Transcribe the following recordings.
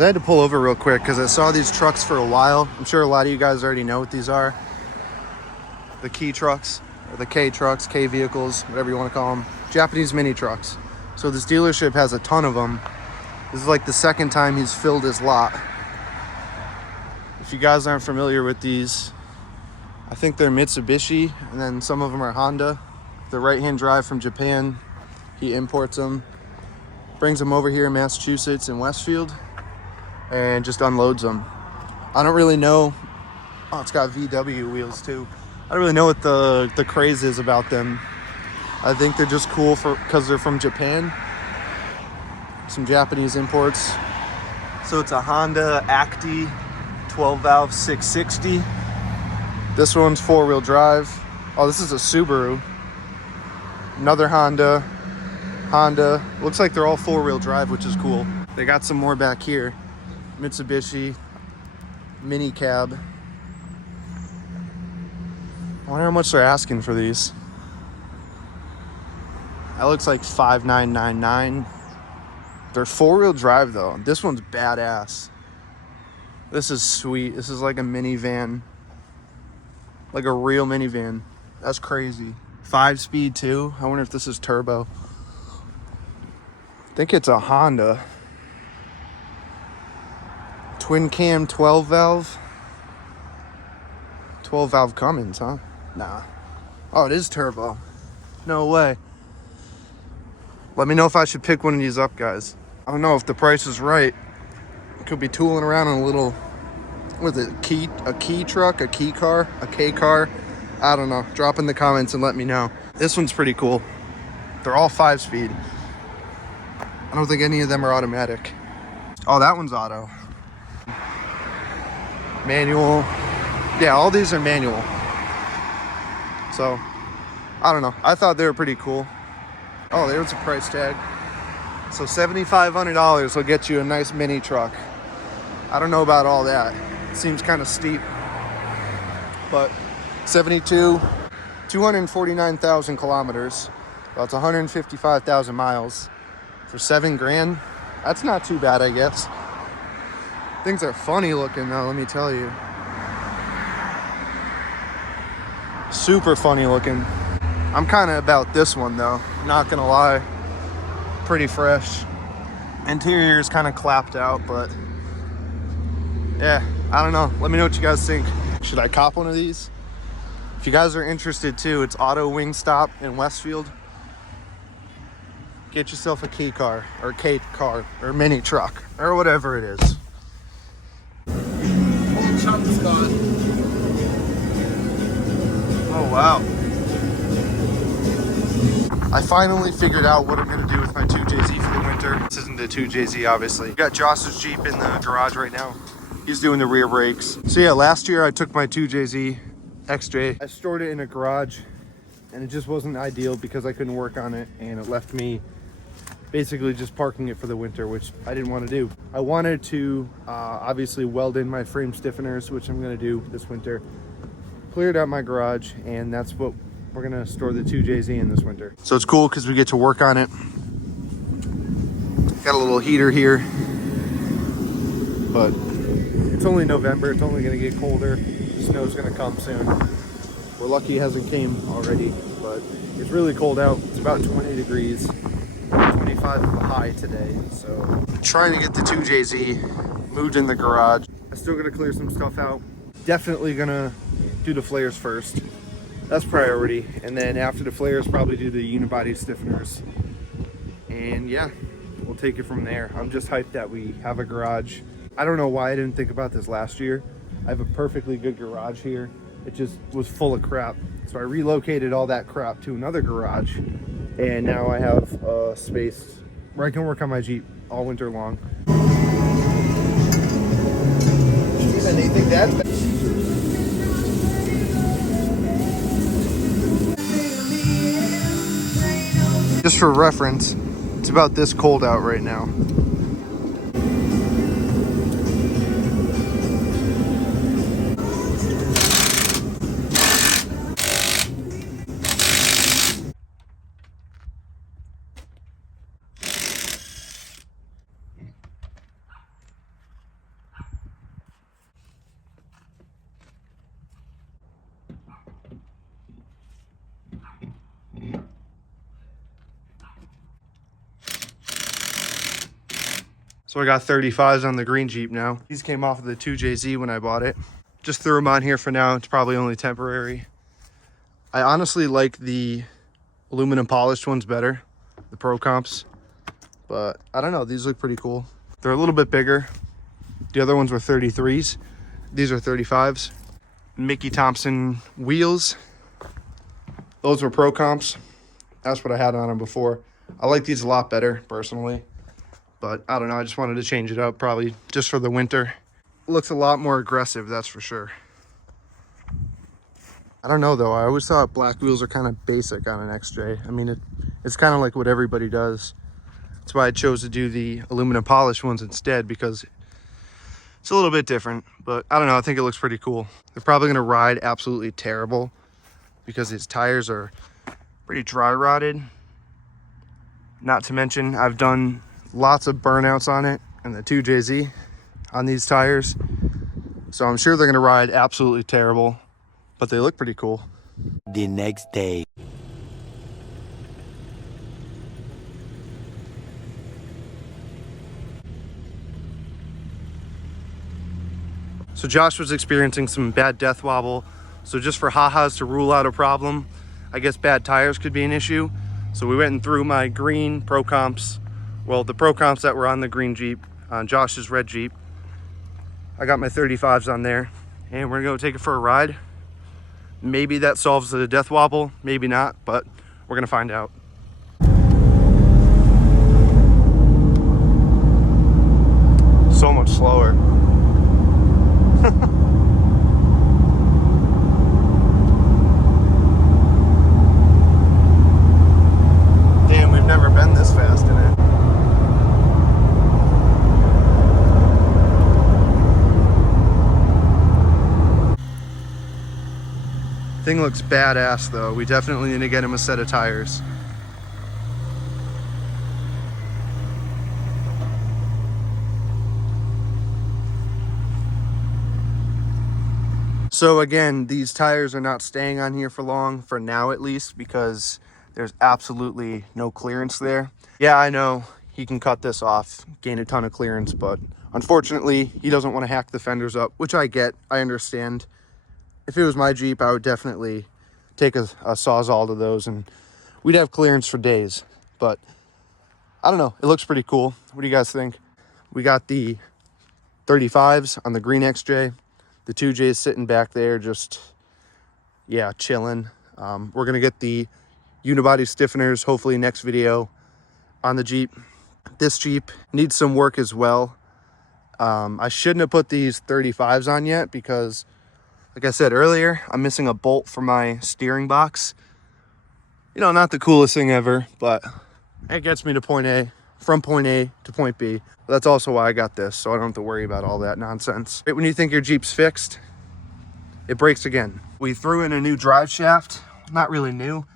I had to pull over real quick because I saw these trucks for a while. I'm sure a lot of you guys already know what these are. The key trucks, or the K trucks, K vehicles, whatever you want to call them. Japanese mini trucks. So this dealership has a ton of them. This is like the second time he's filled his lot. If you guys aren't familiar with these, I think they're Mitsubishi, and then some of them are Honda. The right-hand drive from Japan. He imports them, brings them over here in Massachusetts in Westfield, and just unloads them. I don't really know. Oh, it's got VW wheels too. I don't really know what the craze is about them. I think they're just cool because they're from Japan. Some Japanese imports. So it's a Honda Acti 12-valve 660. This one's 4-wheel drive. Oh, this is a Subaru. Another Honda. Looks like they're all 4-wheel drive, which is cool. They got some more back here. Mitsubishi mini cab. I wonder how much they're asking for these. That looks like $5,999. They're 4-wheel drive though. This one's badass. This is sweet. This is like a minivan. Like a real minivan. That's crazy. 5-speed too. I wonder if this is turbo. I think it's a Honda. Twin cam 12-valve. 12-valve Cummins, huh? Nah. Oh, it is turbo. No way. Let me know if I should pick one of these up, guys. I don't know if the price is right. Could be tooling around in a little, what is it, a key truck, a key car, a K car. I don't know. Drop in the comments and let me know. This one's pretty cool. They're all 5-speed. I don't think any of them are automatic. Oh, that one's auto. Manual. Yeah, all these are manual. So, I don't know. I thought they were pretty cool. Oh, there's a price tag. So $7,500 will get you a nice mini truck. I don't know about all that. It seems kind of steep. But 249,000 kilometers. Well, it's 155,000 miles. For $7,000, that's not too bad, I guess. Things are funny looking though, let me tell you. Super funny looking. I'm kind of about this one though, not gonna lie. Pretty fresh. Interior is kind of clapped out, but yeah, I don't know. Let me know what you guys think. Should I cop one of these? If you guys are interested too, it's Auto Wingstop in Westfield. Get yourself a key car or K car or mini truck or whatever it is. Oh wow. I finally figured out what I'm gonna do with my 2JZ for the winter. This isn't the 2JZ obviously. Got Joss's Jeep in the garage right now. He's doing the rear brakes. So yeah, last year I took my 2JZ XJ. I stored it in a garage and it just wasn't ideal because I couldn't work on it and it left me basically just parking it for the winter, which I didn't want to do. I wanted to obviously weld in my frame stiffeners, which I'm going to do this winter. Cleared out my garage, and that's what we're going to store the 2JZ in this winter. So it's cool because we get to work on it. Got a little heater here, but it's only November. It's only going to get colder. The snow's going to come soon. We're lucky it hasn't came already, but it's really cold out. It's about 20 degrees. 25 high today, so I'm trying to get the 2JZ moved in the garage. I still gotta clear some stuff out. Definitely gonna do the flares first. That's priority, and then after the flares, probably do the unibody stiffeners. And yeah, we'll take it from there. I'm just hyped that we have a garage. I don't know why I didn't think about this last year. I have a perfectly good garage here. It just was full of crap, so I relocated all that crap to another garage. And now I have space where I can work on my Jeep all winter long. Anything that? Just for reference, it's about this cold out right now. So I got 35s on the green Jeep now. These came off of the 2JZ when I bought it. Just threw them on here for now. It's probably only temporary. I honestly like the aluminum polished ones better, the Pro Comps. But I don't know, these look pretty cool. They're a little bit bigger. The other ones were 33s. These are 35s. Mickey Thompson wheels. Those were Pro Comps. That's what I had on them before. I like these a lot better, personally. But I don't know, I just wanted to change it up, probably just for the winter. Looks a lot more aggressive, that's for sure. I don't know, though. I always thought black wheels are kind of basic on an XJ. I mean, it's kind of like what everybody does. That's why I chose to do the aluminum polished ones instead, because it's a little bit different. But I don't know, I think it looks pretty cool. They're probably going to ride absolutely terrible because these tires are pretty dry rotted. Not to mention, I've done lots of burnouts on it and the 2JZ on these tires. So I'm sure they're going to ride absolutely terrible, but they look pretty cool. The next day. So Josh was experiencing some bad death wobble. So just for ha-has to rule out a problem, I guess bad tires could be an issue. So we went and threw my green Pro Comps, well, the Pro Comps that were on the green Jeep, on Josh's red Jeep. I got my 35s on there, and we're gonna go take it for a ride. Maybe that solves the death wobble, maybe not, but we're gonna find out. So much slower. Damn, we've never been this fast in it. Thing looks badass though. We definitely need to get him a set of tires. So again, these tires are not staying on here for long, for now at least, because there's absolutely no clearance there. Yeah, I know he can cut this off, gain a ton of clearance, but unfortunately he doesn't want to hack the fenders up, which I get, I understand. If it was my Jeep, I would definitely take a Sawzall to those and we'd have clearance for days. But I don't know, it looks pretty cool. What do you guys think? We got the 35s on the green XJ. The 2J is sitting back there just, yeah, chilling. We're gonna get the unibody stiffeners hopefully next video on the Jeep. This Jeep needs some work as well. I shouldn't have put these 35s on yet because, like I said earlier, I'm missing a bolt for my steering box. You know, not the coolest thing ever, but it gets me to point A, from point A to point B. But that's also why I got this, so I don't have to worry about all that nonsense. Right when you think your Jeep's fixed, it breaks again. We threw in a new drive shaft. Not really new,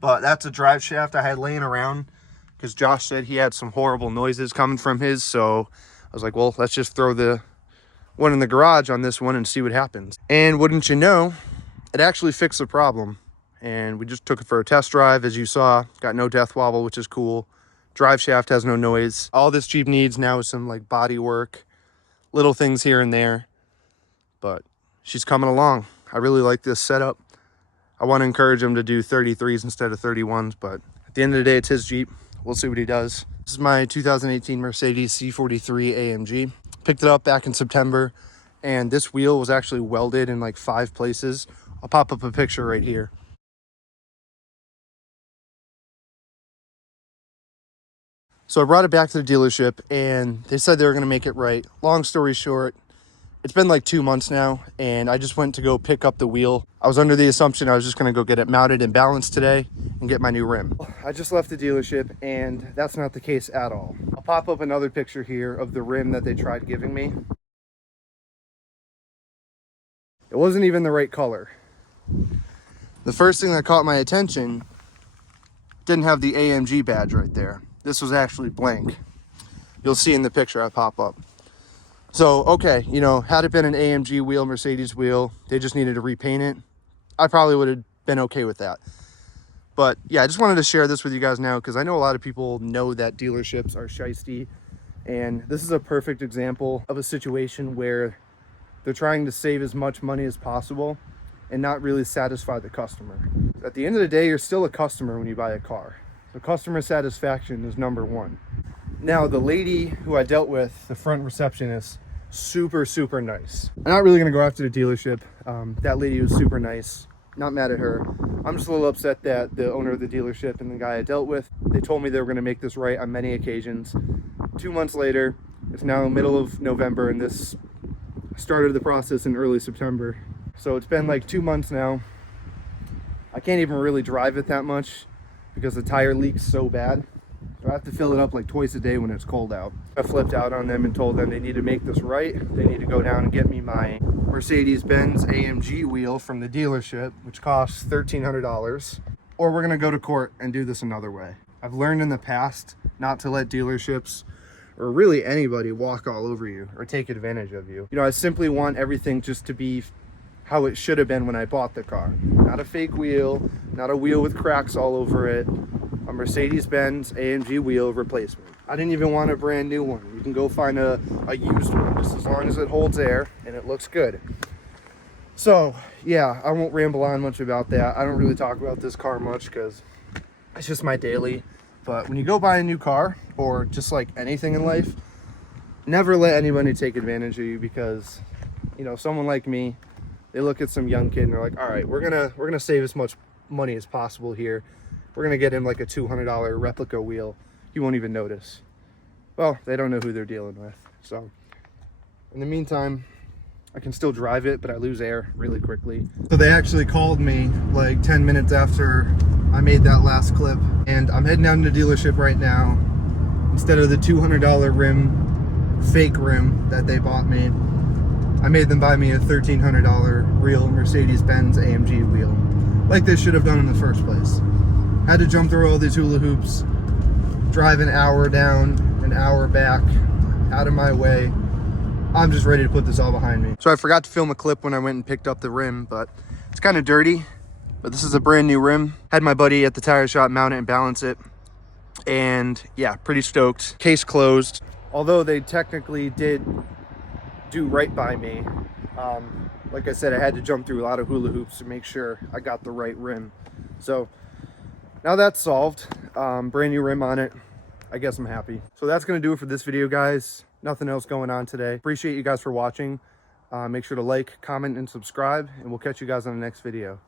but that's a drive shaft I had laying around because Josh said he had some horrible noises coming from his, so I was like, well, let's just throw the one in the garage on this one and see what happens. And wouldn't you know, it actually fixed the problem. And we just took it for a test drive, as you saw. Got no death wobble, which is cool. Drive shaft has no noise. All this Jeep needs now is some like body work, little things here and there, but she's coming along. I really like this setup. I want to encourage him to do 33s instead of 31s, but at the end of the day, it's his Jeep. We'll see what he does. This is my 2018 Mercedes C43 AMG. Picked it up back in September, and this wheel was actually welded in like 5 places. I'll pop up a picture right here. So I brought it back to the dealership, and they said they were going to make it right. Long story short, it's been like 2 months now, and I just went to go pick up the wheel. I was under the assumption I was just going to go get it mounted and balanced today and get my new rim. I just left the dealership, and that's not the case at all. I'll pop up another picture here of the rim that they tried giving me. It wasn't even the right color. The first thing that caught my attention didn't have the AMG badge right there. This was actually blank. You'll see in the picture I pop up. So, okay, you know, had it been an AMG wheel, Mercedes wheel, they just needed to repaint it, I probably would have been okay with that. But yeah, I just wanted to share this with you guys now because I know a lot of people know that dealerships are shysty And this is a perfect example of a situation where they're trying to save as much money as possible and not really satisfy the customer. At the end of the day, you're still a customer when you buy a car. So customer satisfaction is number one. Now, the lady who I dealt with, the front receptionist, super nice. I'm not really gonna go after the dealership. That lady was super nice. Not mad at her. I'm just a little upset that the owner of the dealership and the guy I dealt with, they told me they were gonna make this right on many occasions. 2 months later, it's now middle of November, and this started the process in early September. So it's been like 2 months now. I can't even really drive it that much because the tire leaks so bad. So I have to fill it up like twice a day when it's cold out. I flipped out on them and told them they need to make this right. They need to go down and get me my Mercedes-Benz AMG wheel from the dealership, which costs $1,300, or we're gonna go to court and do this another way. I've learned in the past not to let dealerships or really anybody walk all over you or take advantage of you. You know, I simply want everything just to be how it should have been when I bought the car. Not a fake wheel, not a wheel with cracks all over it, a Mercedes-Benz AMG wheel replacement. I didn't even want a brand new one. You can go find a used one, just as long as it holds air and it looks good. So yeah, I won't ramble on much about that. I don't really talk about this car much because it's just my daily. But when you go buy a new car, or just like anything in life, never let anybody take advantage of you, because, you know, someone like me, they look at some young kid and they're like, all right, we're gonna save as much money as possible here. We're gonna get him like a $200 replica wheel. You won't even notice. Well, they don't know who they're dealing with. So in the meantime, I can still drive it, but I lose air really quickly. So they actually called me like 10 minutes after I made that last clip, and I'm heading down to the dealership right now. Instead of the $200 rim, fake rim that they bought me, I made them buy me a $1,300 real Mercedes-Benz AMG wheel, like they should have done in the first place. Had to jump through all these hula hoops, drive an hour down, an hour back, out of my way. I'm just ready to put this all behind me. So I forgot to film a clip when I went and picked up the rim, but it's kind of dirty, but this is a brand new rim. Had my buddy at the tire shop mount it and balance it. And yeah, pretty stoked. Case closed. Although they technically did do right by me. Like I said, I had to jump through a lot of hula hoops to make sure I got the right rim. So now that's solved. Brand new rim on it. I guess I'm happy. So that's gonna do it for this video, guys. Nothing else going on today. Appreciate you guys for watching. Make sure to like, comment, and subscribe, and we'll catch you guys on the next video.